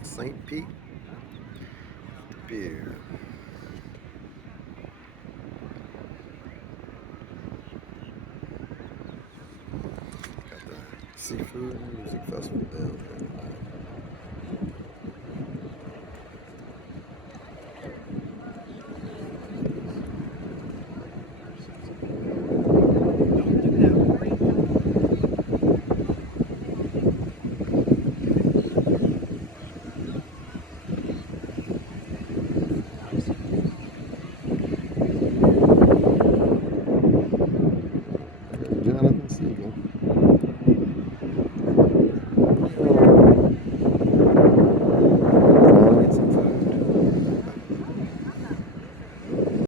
at St. Pete, the Pier. Got the Seafood and Music Festival down there tonight.